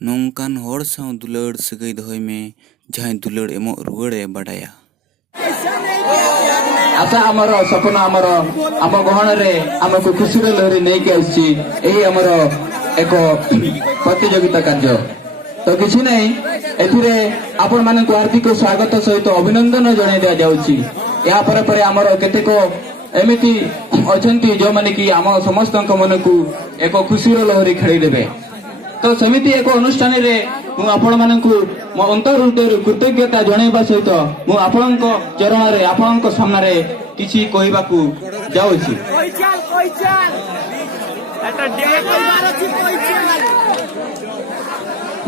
नौकान हर साव दुलड़ सगई दहय में जहां दुलड़ एमो रुआड़े बाडाया। आशा आमर सपन आमर आम गहन रे आमको खुशी लहरी नहीं के आसी एही आमर एक प्रतियोगिता कार्य तो किसी नहीं एथिरे आपण मानक हार्दिक स्वागत सहित अभिनंदन जणाई दिया जाउची। या परे परे आमर केतेक एमिति अछंती जो माने कि आम समस्त मन को एक खुशी लहरी खेली देबे। तो सेमिति एक अनुष्ठान रे मु आपण मानकु मो अंतर हृदय कृतज्ञता जणाइबा सहित मु आपणक चरण रे आपणक सामने रे किछि कहिबाकू जाउछि।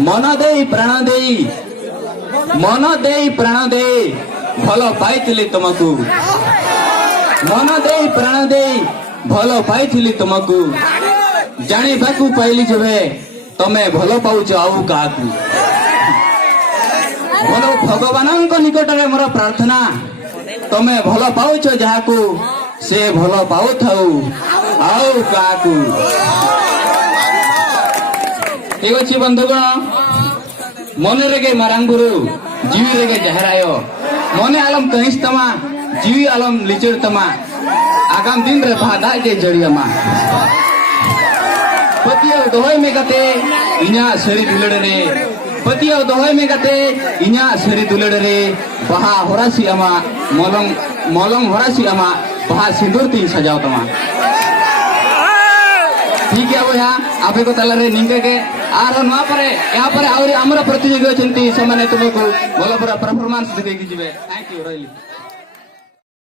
मन देई प्राण देई भल पाइथिली तुमकू, मन देई प्राण देई भल पाइथिली तुमकू, जानिबाकू पाइली जेबे तमे भल पाउछ आउ काकू। भल भगवानक निकट रे मोर प्रार्थना तमे भल पाउछ जाहाकू से भल पाउथाउ आउ काकू। ठीक अछि बंधुगण, मन रेगे मारांगुरु जीवी रेगे जहराय, मने आलम कहिस्तमा जीवी आलम लिचरतमा, आगाम दिन रे भादा के जड़ियमा पतिया दोहय में गते इना सरी दुलड़ रे, पतिया दोहय में गते इना सरी दुलड़ रे, बहा होरासी अमा मलम होरासी अमा बहा सिंदूर तीन सजाओ तमा। ठीक है भैया आपे को तला रे निंगे के आर नवा परे यहाँ पर आउरी हमर प्रतियोगी अछंती से माने तुमको भल परफॉर्मेंस देखे कि जिवे। Thank you रहिली।